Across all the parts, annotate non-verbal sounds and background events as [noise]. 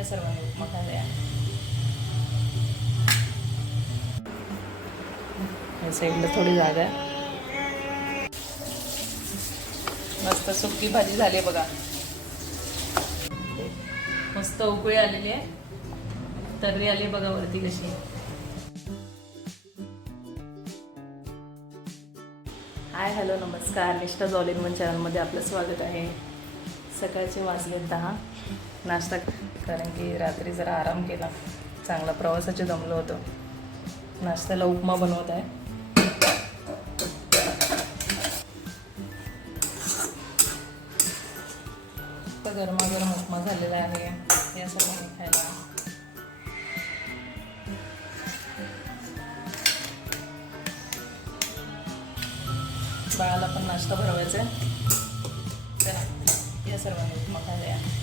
या सर्वांनी उपमा खायला या या साईडला थोडी जागा मस्त सुकी भाजी झाली आहे बघा. मस्त उकळी आलेली आहे. तर्री आली बघा वरती कशी. हाय हॅलो नमस्कार. निष्ठा जॉलिन वन चॅनलमध्ये आपलं स्वागत आहे. सकाळचे वाजलेत दहा नाश्ता कारण की रात्री जरा आराम केला. चांगला प्रवासाचे दमलो होतो. नाश्त्याला उपमा बनवत आहे. गरमागरम उपमा झालेला आहे. या सर्वांनी खायला. बाळाला पण नाश्ता भरवायचा आहे. तर या सर्वांनी उपमा खायला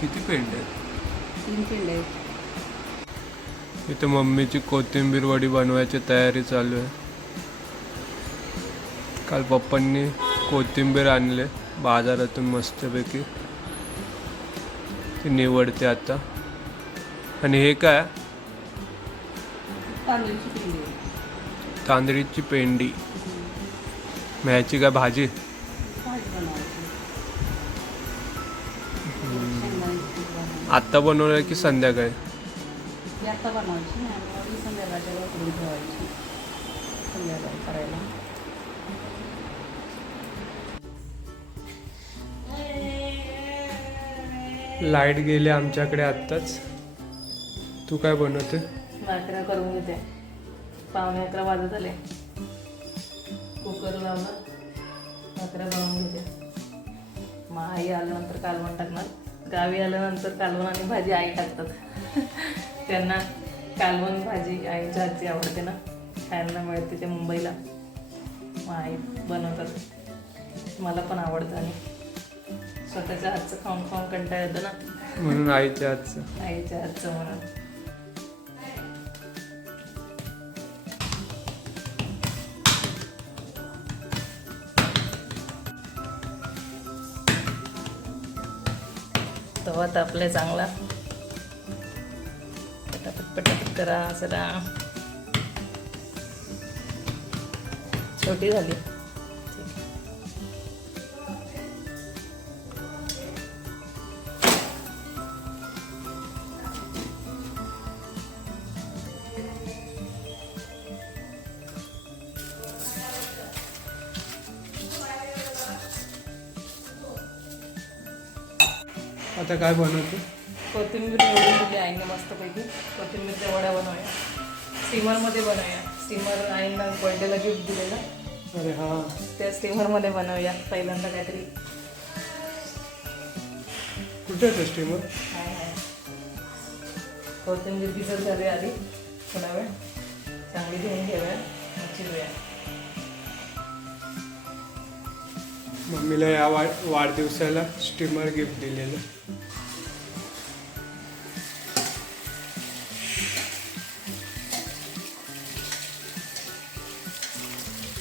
किती पेंड आहेत? तीन पिंड आहेत. इथे मम्मीची कोथिंबीर वडी बनवायची तयारी चालू आहे. काल पप्पांनी कोथिंबीर आणले बाजारातून मस्तपैकी. ती निवडते आता. आणि हे काय? तांदळाची पिंडी आहे तांदळीची पेंडी. मग ह्याची काय भाजी? आत्ता बनवलं की संध्याकाळी? ती आत्ता बनवायची आणि वडी संध्याकाळच्या उकडून ठेवायची. संध्याकाळी करायला. लाइट गेली आमच्याकडे आत्ताच. तू काय बनवते? भाकऱ्या करून घेते. पावणे अकरा वाजत आले. कुकर लावलं. भाकऱ्या बनवून घेते. मग आई आल्यानंतर कालवण टाकणार. गावी आल्यानंतर कालवण आणि भाजी आई टाकतात. [laughs] त्यांना कालवण भाजी आईच्या हातची आवडते ना. खायला मिळते ते मुंबईला. मग आई बनवतात. मला पण आवडतं आणि स्वतःच्या हातचं खाऊन खाऊन कंटाळ येतं ना. म्हणून आईच्या हातचं. आईच्या हातचं म्हणून. तवा तापलाय चांगला. पटापट पटापट करा जरा छोटी झाली. आता काय बनवते? कोथिंबीर निवडून दिली आईने मस्तपैकी. कोथिंबीरच्या वड्या बनवूया. स्टीमरमध्ये बनवूया. स्टीमर आईनं बर्थडेला गिफ्ट दिलेलं. अरे हा. त्या स्टीमरमध्ये बनवूया. पहिल्यांदा काहीतरी. कुठे आहे स्टीमर? कोथिंबीर भिजत झाली आधी. थोडा वेळ. चांगली धुवून घेऊया. चिरूया मम्मीला या वाढ वाढदिवसाला स्टीमर गिफ्ट दिलेलं.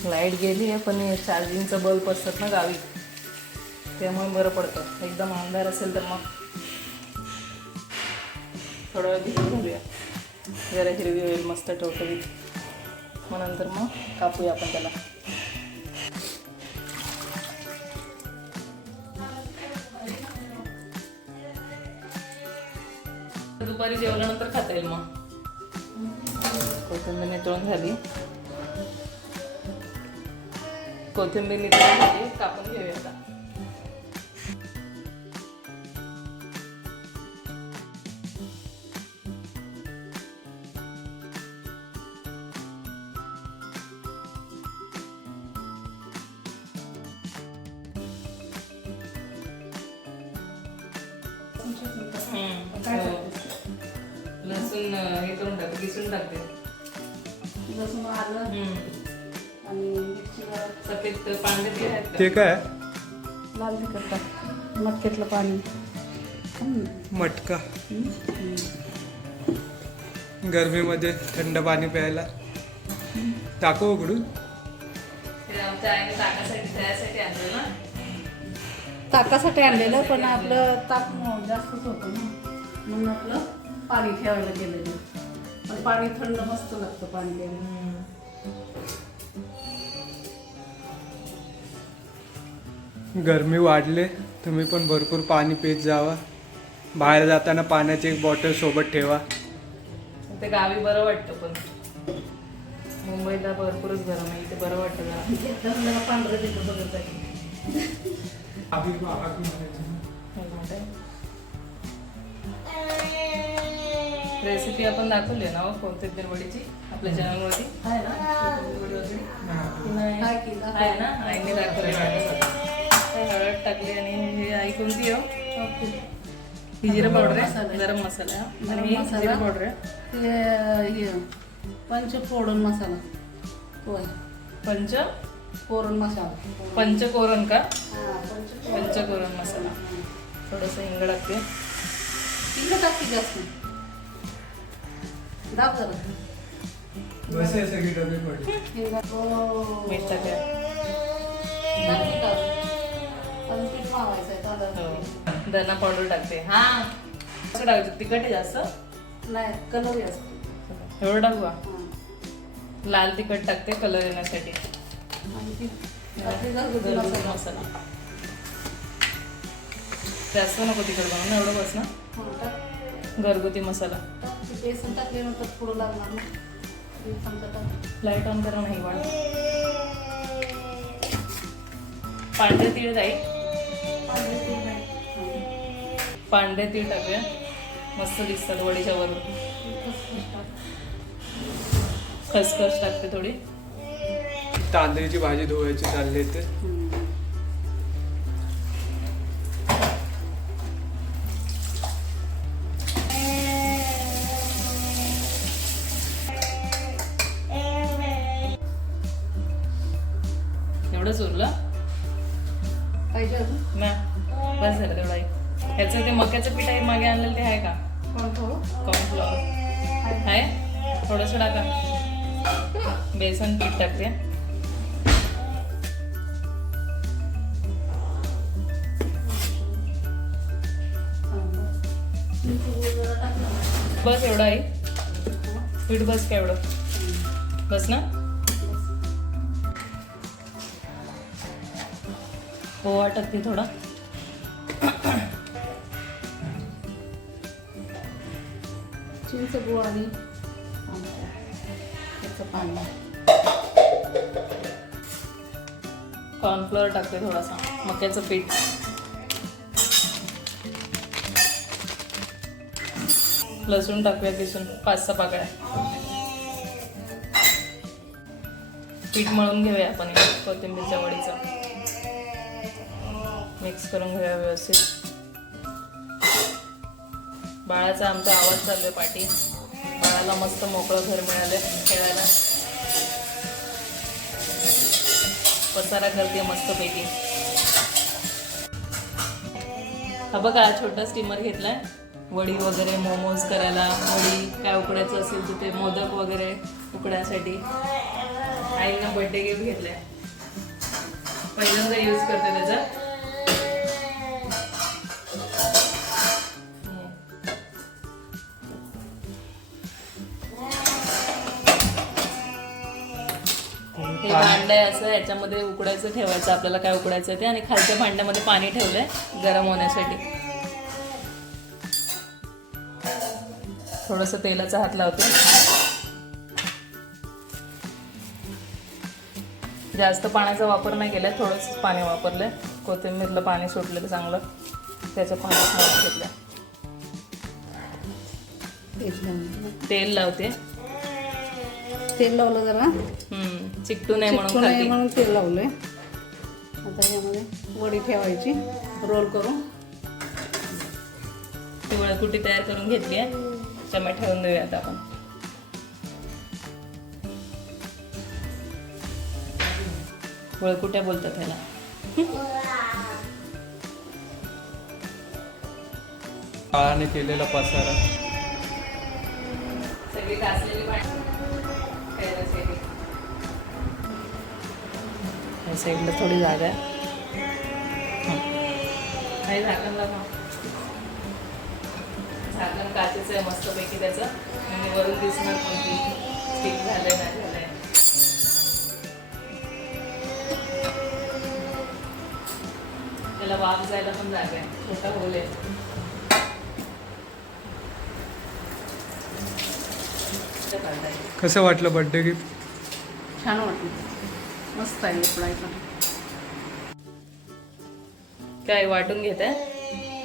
लाइट गेली आहे पण चार्जिंगचं बल्ब असतात ना गावी. त्यामुळे बरं पडतं. एकदम अंधार असेल तर मग. थोडा वेळ भिजत घालूया जरा हिरवी होईल मस्त टवटवीत मग नंतर मग कापूया आपण त्याला. दुपारी जेवल्यानंतर खाता येईल मग. कोथिंबीर नितळून झाली. कोथिंबीर नितळून कापून घेऊया ते काय? लाल तिखट टाक. मटक्यातलं पाणी. हम्म. मटका. हम्म. गरमीमध्ये थंड पाणी प्यायला. टाकू उघडून ते आमच्या आईने टाकासाठी त्यासाठी आणलं ना. ताकासाठी आणलेलं पण आपलं ताक म- जास्तच होतं ना. म्हणून आपलं पाणी ठेवायला गेलेलं. पण पाणी थंड मस्त लागतं पाणी प्यायला. गरमी वाढले तुम्ही पण भरपूर पाणी पीत जावा. बाहेर जाताना पाण्याची एक बॉटल सोबत ठेवा. ते गावी बरं वाटतं पण. मुंबईला भरपूरच गरम आहे इथे बरं वाटतं जरा. पांढरं तिथं बघत आहे रेसिपी आपण दाखवली ना हो, कोथिंबीर वडीची आपल्या चॅनलवरती. आहे ना. आहे ना आईने दाखवली आहे. हळद टाकली आणि हे आई कोणती आहे हो? जिरा पावडर आहे गरम मसाला. आहे. आणि ही गरम मसाला. जिरा पावडर. आहे ते हे पंच फोडून मसाला. होय. पंच? फोडून मसाला. पंचकोरण का? हा, पंच पंचकोरण मसाला. थोडंसं हिंग टाकते. तिखट टाकते जास्त. दाब जरा. हिंगा. मीठ टाकते दाब की पीठ मावायचं. हो. धना पावडर टाकते. हा. कसं टाकायचं? तिखट आहे जास्त? नाही कलर असतो एवढं टाकू. लाल तिखट टाकते कलर येण्यासाठी. मसाला. जास्त नको तिखट बनवून एवढं बस ना. हा. घरगुती मसाला. बेसन टाकल्यानंतर पुढं लागणार ना? लाइट ऑन करा नाही वाढ पांढरे तीळ जाईल. पांढरे तीळ टाकूया. मस्त दिसतात वडीच्या वरून खसखस टाकते थोडी. तांदळीची भाजी धुवायची चालली येते बस एवढं आहे. पीठ बस का एवढं? बस ना? पोहा टाकते थोडा. चिंच आणि पाणी. कॉर्नफ्लोअर टाकते थोडासा. मक्याचं पीठ. लसूण टाकूया किसून. पाच सहा पाकळ्या. पीठ मळून घेऊया आपण कोथिंबीरच्या वडीचं मिक्स करून घेऊया व्यवस्थित. बाळाचा आमचा आवाज चालू आहे पाठी. बाळाला मस्त मोकळं घर मिळालं खेळायला. पसारा करते मस्तपैकी हा बघा छोटा स्टीमर घेतलाय. वडी वगैरे मोमोज करायला वडी काय उकडायचं असेल तर ते मोदक वगैरे उकडायसाठी. आईनं बर्थडे गिफ्ट घेतलाय. पहिल्यांदा यूज करते त्याचा. हे भांड आहे असं याच्यामध्ये उकडायचं ठेवायचं आपल्याला काय उकडायचं ते. आणि खालच्या भांड्यामध्ये पाणी ठेवलंय गरम होण्यासाठी. थोडस तेलाचा हात लावते. जास्त पाण्याचा वापर नाही केलाय थोडंच पाणी वापरलंय. कोथिंबीरला पाणी सुटलेलं चांगलं. त्याचं पाणी खाऊन घेतलं तेल लावते. तेल लावलं जरा. हम्म चिकटू म्हणून नये खाली म्हणून तेल लावलंय. आता यामध्ये वडी ठेवायची. रोल करून. ती वळकुटी तयार करून घेतली आहे. चमट ठेवून देऊया आता आपण वळकुट्या बोलतात ह्याला काळाने केलेला पसारा सगळी घासलेली साईडला थोडी जागा आहे. नाही झाकण लावा झाकण काचेचं आहे मस्तपैकी त्याचं. आणि वरून दिसणार पण की स्टिक झालंय नाही झालंय. त्याला वाफ जायला पण जागा आहे. छोटा होल आहे. कसं वाटलं बड्डे गिफ्ट छान वाटलं. मस्त आहे काय वाटून घेत आहे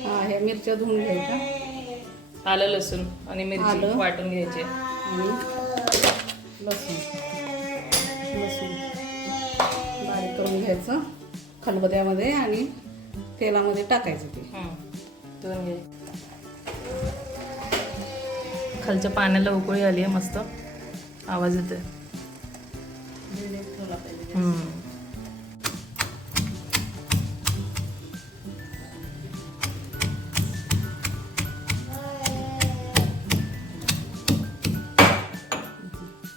हा ह्या मिरच्या धुवून घ्यायच्या. आलं लसूण आणि मिरची आलं. वाटून घ्यायचे. आणि लसूण. लसूण. बारीक करून घ्यायचं. खलबत्यामध्ये आणि तेलामध्ये टाकायचं ते. धुवून घे. खालच्या पाण्याला उकळी आली आहे मस्त. आवाज येतोय. ठेवला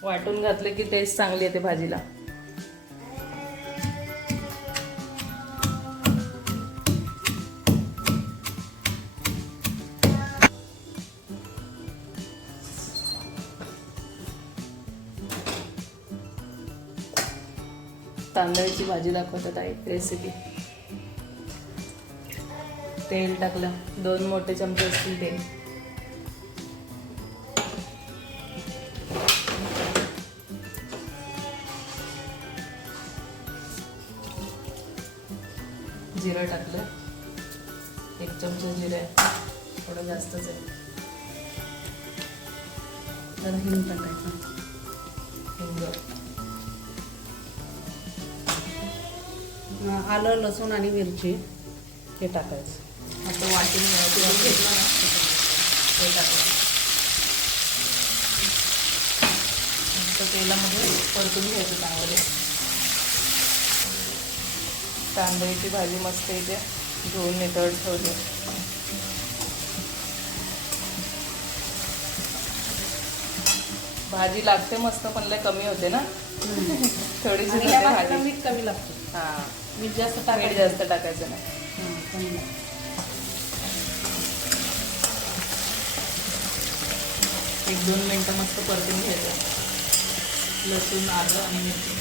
वाटून घातलं की टेस्ट चांगली येते भाजीला. तांदळाची भाजी दाखवतात आहे रेसिपी तेल टाकलं दोन मोठे चमचे असतील तेल. जिरं टाकलं. एक चमचा जिरं आहे. थोडं जास्तच आहे. जरा हिंग टाकायचं. हिंग. हा, आलं लसूण आणि मिरची हे टाकायचं. आता घ्यायचं. घेतलं टाकलं मस्त तेलामध्ये परतून घ्यायचं चांगलं. तांदळीची भाजी मस्त इथे धुवून नितळ ठेवली. भाजी लागते मस्त पण लय कमी होते ना? थोडीशी मीठ कमी लागतं. हा. मीठ जास्त टाकायचं जास्त टाकायचं नाही. हा. एक दोन मिनटं मस्त परतून घ्यायचं. लसूण आलं आणि मिरची.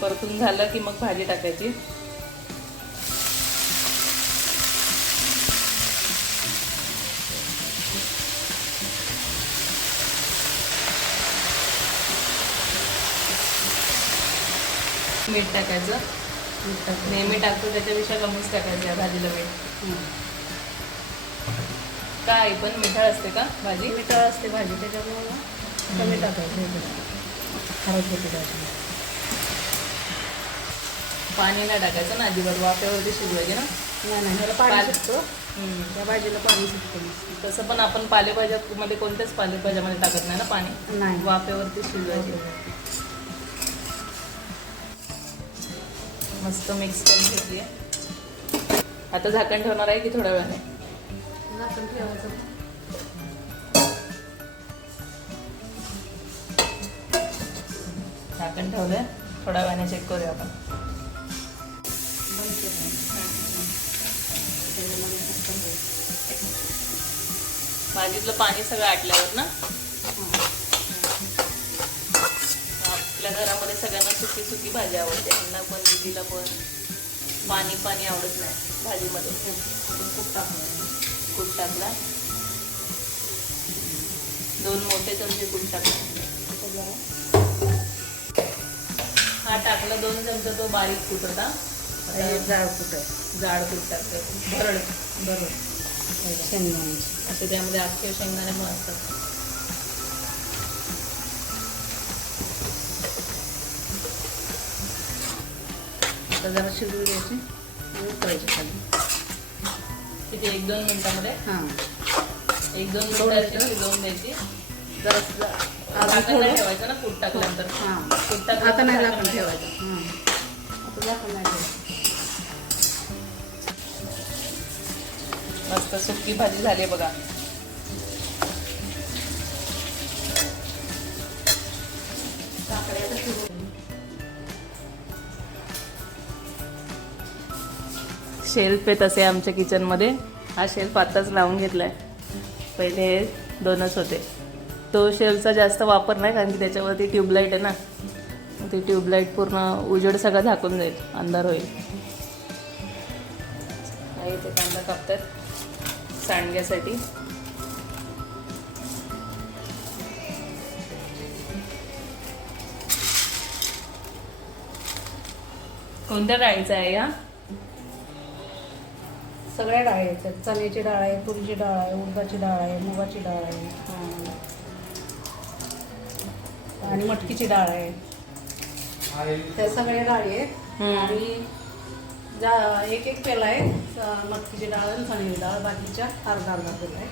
परतून झालं की मग भाजी टाकायची मीठ टाकायचं मीठ टाकायचं. नेहमी टाकतो त्याच्यापेक्षा कमीच टाकायचं या भाजीला मीठ. काय पण मिठाळ असते का भाजी मीठ असते भाजी त्याच्यामुळे कमी टाकायचं ह्याच्यात. पाणी नाही टाकायचं ना अजिबात वाफ्यावरती शिजवायचे ना. नाही नाही ह्याला पाणी सुटतं. त्या भाजीला पाणी सुटतं. तसं पण आपण पालेभाज्यामध्ये कोणत्याच पालेभाज्यामध्ये टाकत नाही ना पाणी? नाही. वाफेवरती शिजवायचे. मस्त मिक्स करून घेतली आता झाकण ठेवणार आहे की थोड्या वेळाने? झाकण ठेवायचं. झाकण ठेवलंय. थोड्या वेळाने चेक करूया आपण. भाजीतलं पाणी सगळं आटल्यावर ना. आपल्या घरामध्ये सगळ्यांना सुकी सुकी भाजी आवडते. यांना पण दिदीला पण. पाणी पाणी आवडत नाही भाजीमध्ये. खूप टाकलं कूट टाकला दोन मोठे चमचे कूट टाकला हा टाकला दोन चमचे तो बारीक कूट होता जाळ कुठं जाड कूट टाकते भरड बरं शेंगदाणे. असे त्यामध्ये अख्खे शेंगदाणे पण असतात. आता जरा शिजवून द्यायची उकळायची खाली. किती? एक दोन मिनिटामध्ये? हां. एक दोन मिनिटाची मिनिटं. शिजवून द्यायची जरा ठेवायचं ना कूट टाकल्यानंतर. हां. कूट टाकल्यानंतर आता नाही झाकण ठेवायचं. हां. आता झाकण नाही ठेवायचं. मस्त सुकी भाजी झाली बघा. शेल्फ आहे तसे आमच्या किचनमध्ये हा शेल्फ आत्ताच लावून घेतला आहे पहिले हे दोनच होते. तो शेल्फचा जास्त वापर नाही कारण की त्याच्यावरती ट्यूबलाईट आहे ना. ती ट्यूबलाईट पूर्ण उजेड सगळं झाकून जाईल. अंधार होईल. ते कांदा कापतात. सांडग्यासाठी कोणत्या डाळीचा आहे या? सगळ्या डाळी आहेत. चण्याची डाळ आहे तुरीची डाळ आहे उडदाची डाळ आहे मुगाची डाळ आहे. आणि मटकीची डाळ आहे. त्या सगळ्या डाळी आहेत. आणि जा एक एक पेला आहे स- मटकीची डाळ आणि चण्याची डाळ बाकीच्या अर्धा अर्धा पेला आहे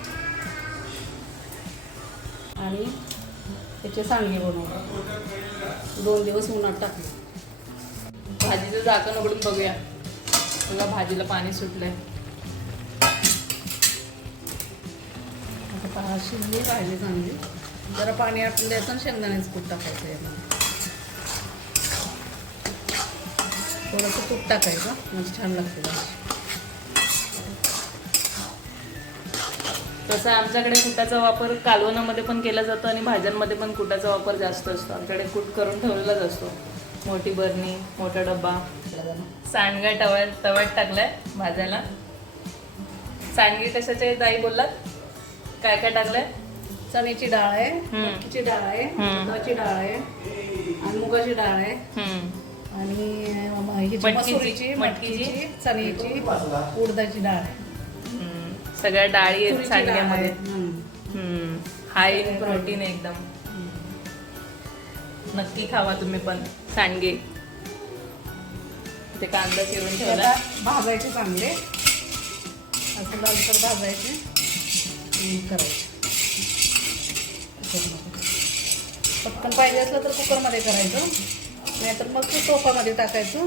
आणि त्याचे सांडगे बनवतात दोन दिवस उन्हात टाकले. भाजीचं झाकण उघडून बघूया. बघा भाजीला पाणी सुटलंय. आता पहा शिजली भाजी चांगली. जरा पाणी आटून द्यायचं आणि शेंगदाण्याचं कूट टाकायचं यामध्ये थोडंसं तूप टाकायचं. म्हणजे छान लागते तसं आमच्याकडे कुटाचा वापर कालवणामध्ये पण केला जातो आणि भाज्यांमध्ये पण कुटाचा वापर जास्त असतो. आमच्याकडे कूट करून ठेवलेलाच असतो. मोठी बरणी मोठा डब्बा. सांडगा तव्यात तव्यात टाकलाय भाजायला. सांडगे कशाचे ताई बोललात? काय काय टाकलंय? चण्याची डाळ आहे. मटकीची डाळ आहे. उडदाची डाळ आहे आणि मुगाची डाळ आहे. आणि मटकीची- मटकीची? चण्याची उडदाची डाळ. आहे. सगळ्या डाळी आहेत. सांडग्यामध्ये. हाय इन प्रोटीन एकदम. नक्की खावा तुम्ही पण सांडगे. ते कांदा चिरून ठेवला. भाजायचे चांगले. असं लालसर भाजायचे. करायचे. पटकन पाहिजे असलं तर कुकरमध्ये करायचं. नाहीतर मग ते टोपामध्ये टाकायचं.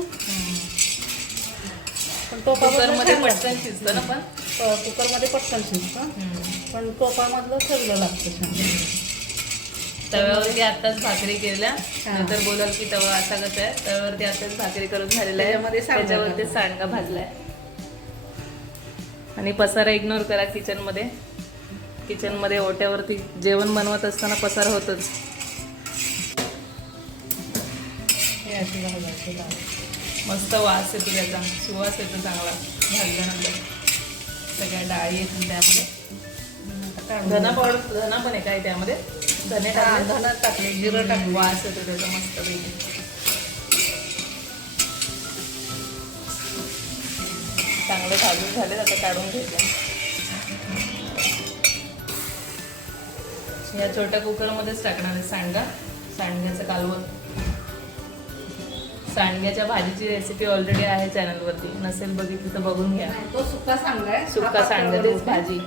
पण टोपामध्ये पटकन. शिजतं ना पण? प- कुकरमध्ये पटकन शिजतं. पण टोपामधलं सगळं लागतं छान. तव्यावरती आत्ताच भाकरी केल्या. हा. नंतर बोलाल की तवा असा कसा आहे? तव्यावरती आत्ताच भाकरी करून झालेला आहे त्याच्यावरती टाकला. सांडगा भाजलाय. आणि पसारा इग्नोर करा किचनमध्ये किचनमध्ये ओट्यावरती जेवण बनवत असताना पसारा होतच. अशी मस्त वास येतो त्याचा. सुवास येतो चांगला. भाजल्यानंतर. सगळ्या डाळी येतील त्यामध्ये. धना पावडर धना पण आहे काय त्यामध्ये? धने हा, टाकले? धना टाकले. जिरं टाकले वास येतो त्याचा मस्त पैकी चांगले भाजून झाले आता काढून घेतले या छोट्या कुकरमध्येच टाकणार आहे सांडगा. सांडग्याचं कालवण. सांडग्याच्या भाजीची रेसिपी ऑलरेडी आहे चॅनलवरती नसेल बघितली तर बघून घ्या. तो सुका सांगा. पातळ सांडगा तेच. भाजी.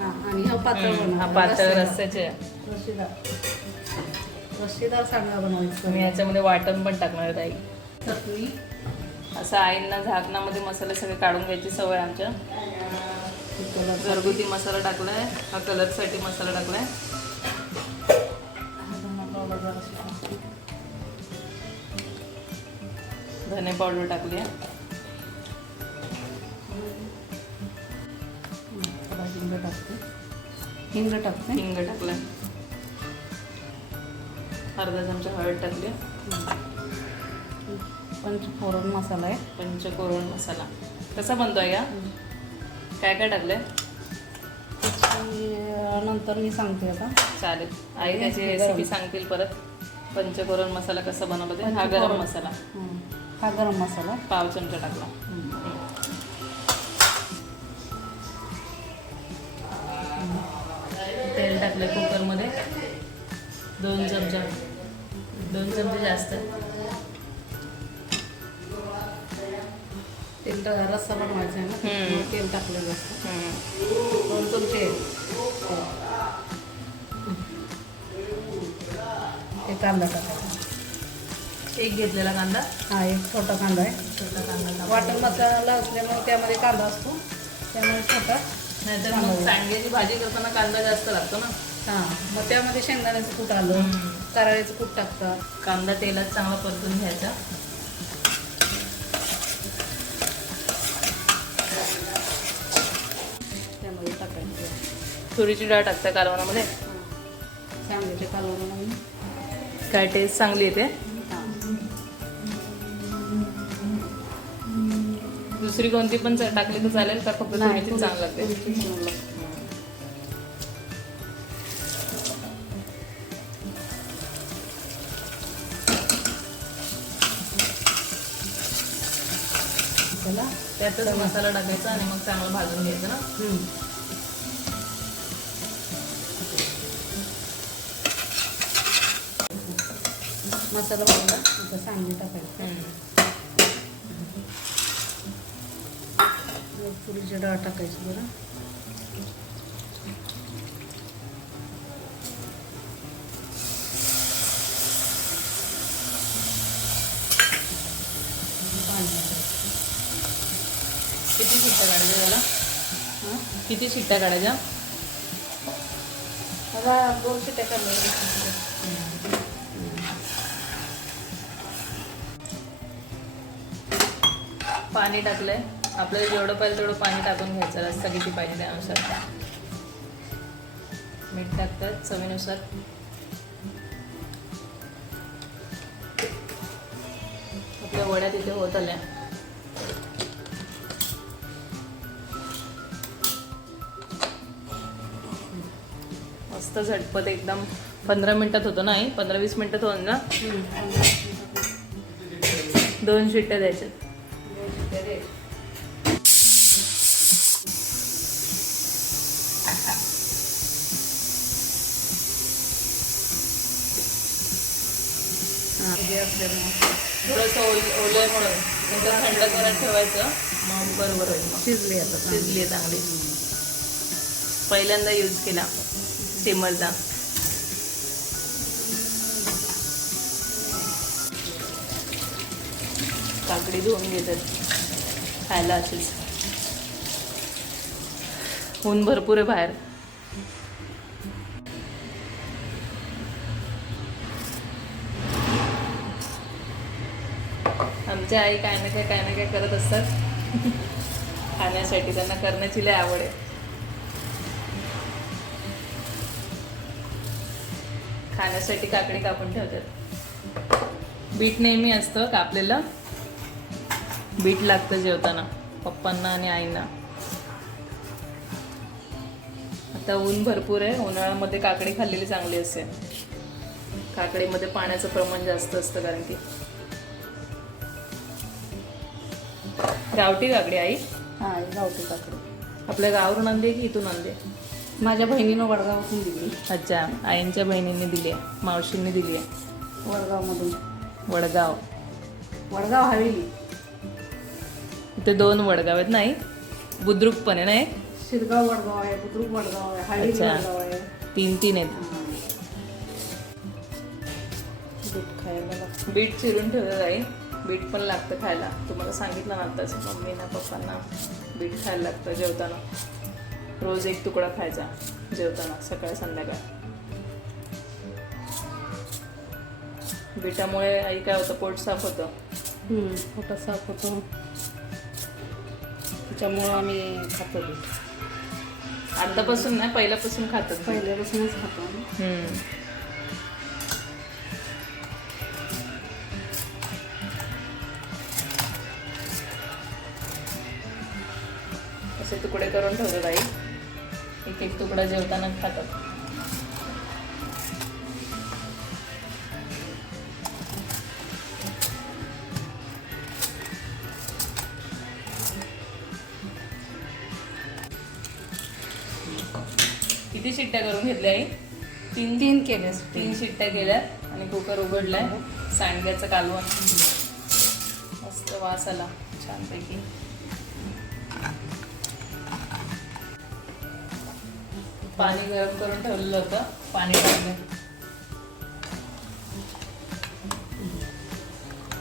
हा, आणि हा पातळ हा. पातळ. रस्स्याचे रस्सेदार. बनवायचं. मी याच्यामध्ये वाटण पण टाकणार आहे ताई. चटणी. असं आईंना झाकणामध्ये मसाले सगळे काढून घ्यायची सवय आमच्या. घरगुती मसाला टाकलाय हा कलरसाठी मसाला टाकलाय. धने पावडर टाकली आहे. हिंग टाकते. हिंग टाकते? हिंग टाकलाय. अर्धा चमचा हळद टाकली पंचफोरन मसाला आहे. पंचकोरण मसाला. कसा बनतोय या? काय काय अं, नंतर मी सांगते आता. चालेल. आई त्याची. रेसिपी सांगतील परत. पंचकोरण मसाला कसा बनवला ते. हा गरम. मसाला. हा गरम मसाला. पाव चमचा टाकला. तेल टाकलं कुकरमध्ये. दोन चमचा. दोन चमचे जास्त. तेल रस्सा बनवायचा आहे ना. तेल टाकलं जास्त. दोन चमचे. ते कांदा टाकायचा एक घेतलेला कांदा. हा एक छोटा कांदा आहे. छोटा कांदा वाटण मसाला असल्यामुळे त्यामध्ये कांदा असतो. त्यामुळे छोटा नाहीतर मग सांग्याची भाजी करताना कांदा जास्त लागतो ना. हां मग त्यामध्ये शेंगदाण्याचं कूट आलं. कराळ्याचं कूट टाकतात. कांदा तेलात चांगला परतून घ्यायचा. त्यामध्ये टाकायचं. तुरीची डाळ टाकता कालवणामध्ये? सांगलीच्या कालवणामध्ये. काय टेस्ट चांगली येते? दुसरी कोणती पण टाकली तर चालेल का फक्त तुरीची चांगली लागते. त्यातच मसाला टाकायचा आणि मग चांगलं भाजून घ्यायचं ना? मसाला आता सांगली टाकायचं. तुरीची डाळ टाकायची बरं. किती शिट्ट्या काढायच्या त्याला? हां? किती शिट्ट्या काढायच्या? आता दोन शिट्ट्या काढल्या. पाणी टाकलंय. आपल्याला जेवढं पाहिजे तेवढं पाणी टाकून घ्यायचं. रस्ता किती पाहिजे त्यानुसार. मीठ टाकतात चवीनुसार. आपल्या वड्या तिथे होत आल्या. मस्त झटपट एकदम. पंधरा मिनिटात होतो नाही पंधरा वीस मिनिटात होऊन ना दोन शिट्ट्या द्यायच्यात. थोडंसं ओल नंतर थंड ठेवायचं. मग बरोबर होईल. शिजली आता. शिजली आहे चांगली. पहिल्यांदा यूज केला स्टीमरचा काकडी धुवून घेतात. खायला अशीच ऊन भरपूर आहे बाहेर. आमच्या आई काय ना काय काय ना काय करत असतात. [laughs] खाण्यासाठी त्यांना करण्याची लय आवड आहे. खाण्यासाठी काकडी कापून ठेवतात. बीट नेहमी असतं कापलेलं. बीट लागतं जेवताना पप्पांना आणि आईंना. आता ऊन भरपूर आहे उन्हाळ्यामध्ये काकडी खाल्लेली चांगली असते काकडीमध्ये पाण्याचं प्रमाण जास्त असतं कारण की गावठी काकडी आई. हा गावठी काकडी. आपल्या गावावरून आणली की इथून आणली? माझ्या बहिणीनं वडगावातून दिली. अच्छा आईंच्या बहिणींनी दिली आहे मावशींनी दिली आहे. वडगावमधून. वडगाव. वडगाव हवेली. इथे दोन वडगाव आहेत नाही बुद्रुक पण आहे नाही? शिरगाव वडगाव आहे बुद्रुक वडगाव आहे हवेली. वडगाव आहे. तीन तीन आहेत. दूध खायला बीट चिरून ठेवलं जाईल बीट पण लागतं खायला. तुम्हाला सांगितलं ना आत्ताच मम्मीना पप्पांना बीट खायला लागतं जेवताना. रोज एक तुकडा खायचा जेवताना सकाळ संध्याकाळ. बीटामुळे आई काय होतं पोट साफ होतं. पोटात साफ होतो. त्याच्यामुळं आम्ही खातो दूध आतापासून नाही पहिल्यापासून बीट. पहिल्यापासूनच खातो असे तुकडे करून ठेवतात आई एक एक तुकडा जेवताना खातात किती शिट्ट्या करून घेतल्या आई? तीन? तीन केले तीन शिट्ट्या केल्या आणि कुकर उघडलाय. सांडग्याचं कालवण. मस्त वास आला. छानपैकी. पाणी गरम करून ठेवलेलं होतं. पाणी टाकलं.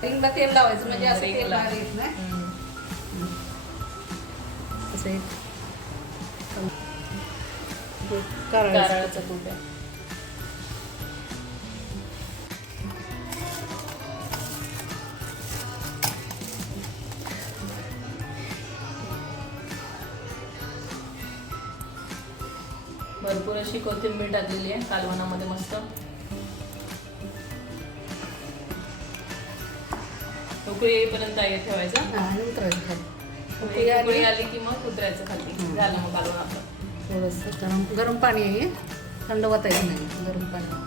तेल लावायचं म्हणजे असं तेल. बाहेर येत नाही. करायचं तूप आहे. अशी कोथिंबीर टाकलेली आहे कालवणामध्ये मस्त. उकळी येईपर्यंत आहे ठेवायचा. उकळी आली? की मग उतरायचं खाली. झालं मग कालवण आपलं. थोडंसं गरम गरम पाणी आहे थंड वाटायचं नाही? गरम पाणी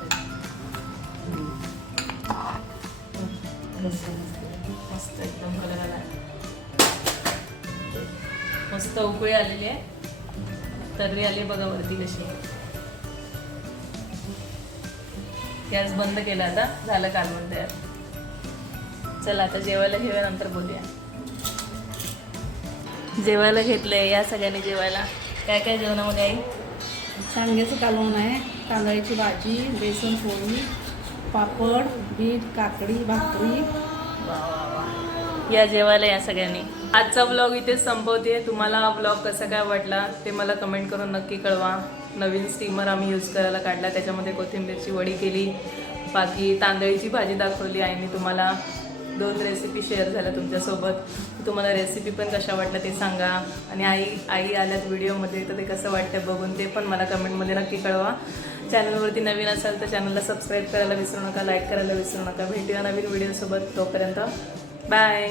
मस्त. एकदम मस्त उकळी आलेली आहे. तरवी आली आहे बघा वरती कशी गॅस बंद केला आता झालं कालवण तयार. चला आता जेवायला घेऊया नंतर बोलूया. जेवायला घेतलंय या सगळ्यांनी जेवायला. काय काय जेवणामध्ये आई? शांग्याचं कालवण आहे. तांदळाची भाजी बेसन पोळी पापड बीट काकडी भाकरी. या जेवायला या सगळ्यांनी. आजचा ब्लॉग इथेच संपवते तुम्हाला हा ब्लॉग कसा काय वाटला ते मला कमेंट करून नक्की कळवा. नवीन स्टीमर आम्ही यूज करायला काढला. त्याच्यामध्ये कोथिंबीरची वडी केली बाकी तांदळीची भाजी दाखवली आणि तुम्हाला. दोन रेसिपी शेअर झाल्या तुमच्यासोबत. तुम्हाला रेसिपी पण कशा वाटल्या ते सांगा. आणि आई आई आल्यात व्हिडिओमध्ये तर ते कसं वाटतं बघून ते पण मला कमेंटमध्ये नक्की कळवा. चॅनलवरती नवीन असाल तर चॅनलला सबस्क्राईब करायला विसरू नका लाईक करायला विसरू नका. भेटूया नवीन व्हिडिओसोबत तोपर्यंत बाय